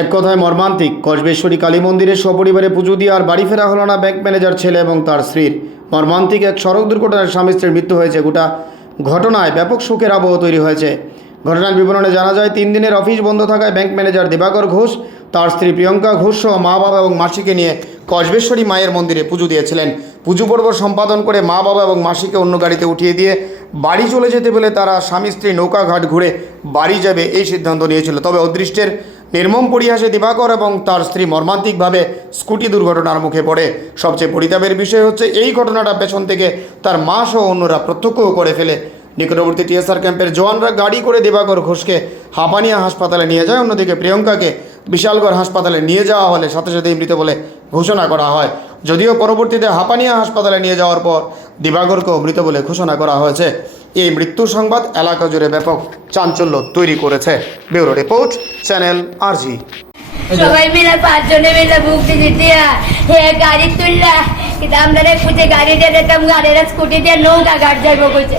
এক কথায় মর্মান্তিক। কসবেশ্বরী কালী মন্দিরে সপরিবারে পুজো দিয়ে আর বাড়ি ফেরা হলো না ব্যাংক ম্যানেজার ছেলে এবং তার স্ত্রীর। মর্মান্তিক এক সড়ক দুর্ঘটনায় স্বামী স্ত্রীর মৃত্যু হয়েছে। গোটা ঘটনায় ব্যাপক শোকের আবহ তৈরি হয়েছে। ঘটনার বিবরণে জানা যায়, 3 দিনের অফিস বন্ধ থাকায় ব্যাংক ম্যানেজার দিবাকর ঘোষ তার স্ত্রী প্রিয়ঙ্কা ঘোষ সহ মা বাবা এবং মাসিকে নিয়ে কসবেশ্বরী মায়ের মন্দিরে পুজো দিয়েছিলেন। পুজো পর্ব সম্পাদন করে মা বাবা এবং মাসিকে অন্য গাড়িতে উঠিয়ে দিয়ে বাড়ি চলে যেতে বলে তারা স্বামী স্ত্রী নৌকাঘাট ঘুরে বাড়ি যাবে এই সিদ্ধান্ত নিয়েছিল। তবে অদৃষ্টের নির্মম পরিহাসে দিবাকর এবং তার স্ত্রী মর্মান্তিকভাবে স্কুটি দুর্ঘটনার মুখে পড়ে। সবচেয়ে পরিতাপের বিষয় হচ্ছে, এই ঘটনাটা পেছন থেকে তার মা সহ অন্যরা প্রত্যক্ষও করে ফেলে। নিকটবর্তী টিএসআর ক্যাম্পের জওয়ানরা গাড়ি করে দিবাকর ঘোষকে হাঁপানিয়া হাসপাতালে নিয়ে যায়। অন্যদিকে প্রিয়ঙ্কাকে বিশালগড় হাসপাতালে নিয়ে যাওয়া হলে সাথে সাথেই মৃত বলে ঘোষণা করা হয়। যদিও পরবর্তীতে হাঁপানিয়া হাসপাতালে নিয়ে যাওয়ার পর দিবাকরকেও মৃত বলে ঘোষণা করা হয়েছে। এই মৃত্যুর সংবাদ এলাকা জুড়ে ব্যাপক চাঞ্চল্য তৈরি করেছে। ব্যুরো রিপোর্ট, চ্যানেল আরজি। সবাই মিলে 5 জনে মিলে মুক্তি দিতিয়া হে গাড়ি তুললা কিন্তু আমরা খুঁজে গাড়ি দিয়ে দিতাম, গাড়ির স্কুটি দিয়ে নৌকা ঘাট যাইবো বলছে,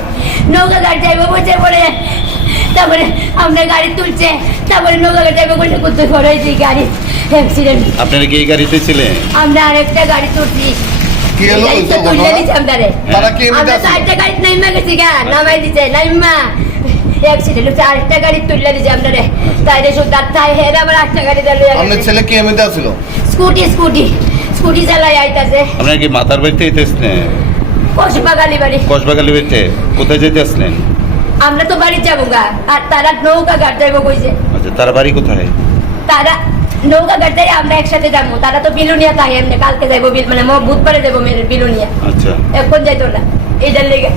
নৌকা ঘাট যাইবো বলছে পরে তারপরে আমরা গাড়ি তুলছে, তারপরে নৌকা ঘাট যাইবো বলছে করতে করেছি গাড়ি অ্যাক্সিডেন্ট। আপনারা কি এই গাড়িতে ছিলেন? আমরা আরেকটা গাড়ি তুলছি। কি হলো ওইটা বলো না? তারা কি এমনি আমরা 4টা গাড়ি নাইমা গেছি গা, নামাই দিছে নাইমা অ্যাক্সিডেন্ট হচ্ছে। আরেকটা গাড়ি তুললে দিছে আমরা রে, তাইরে সুদার তাই হেরে আবার আরেকটা গাড়ি দিলে। আপনার ছেলে কি এমনি ছিল? স্কুটি চালাই আইতাছে। আপনারা কি মাতার বাড়িতে যেতেছিলেন? কসবাগালি বাড়ি। কসবাগালি বাড়িতে কোথায় যেতে আসলেন? আমরা তো বাড়ি যাবো গা, আর তারা নৌকা ঘাট যাইবো কইছে। আচ্ছা, তার বাড়ি কোথায়? তারা নৌকা ঘাট যাই আমরা একসাথে যাবো। তারা তো বিলুনিয়া থাকে, এমনি কালকে যাইবো, মানে বুধবারে যাবো বিলুনিয়া। আচ্ছা, এখন যাইতো না, এইটার লেগে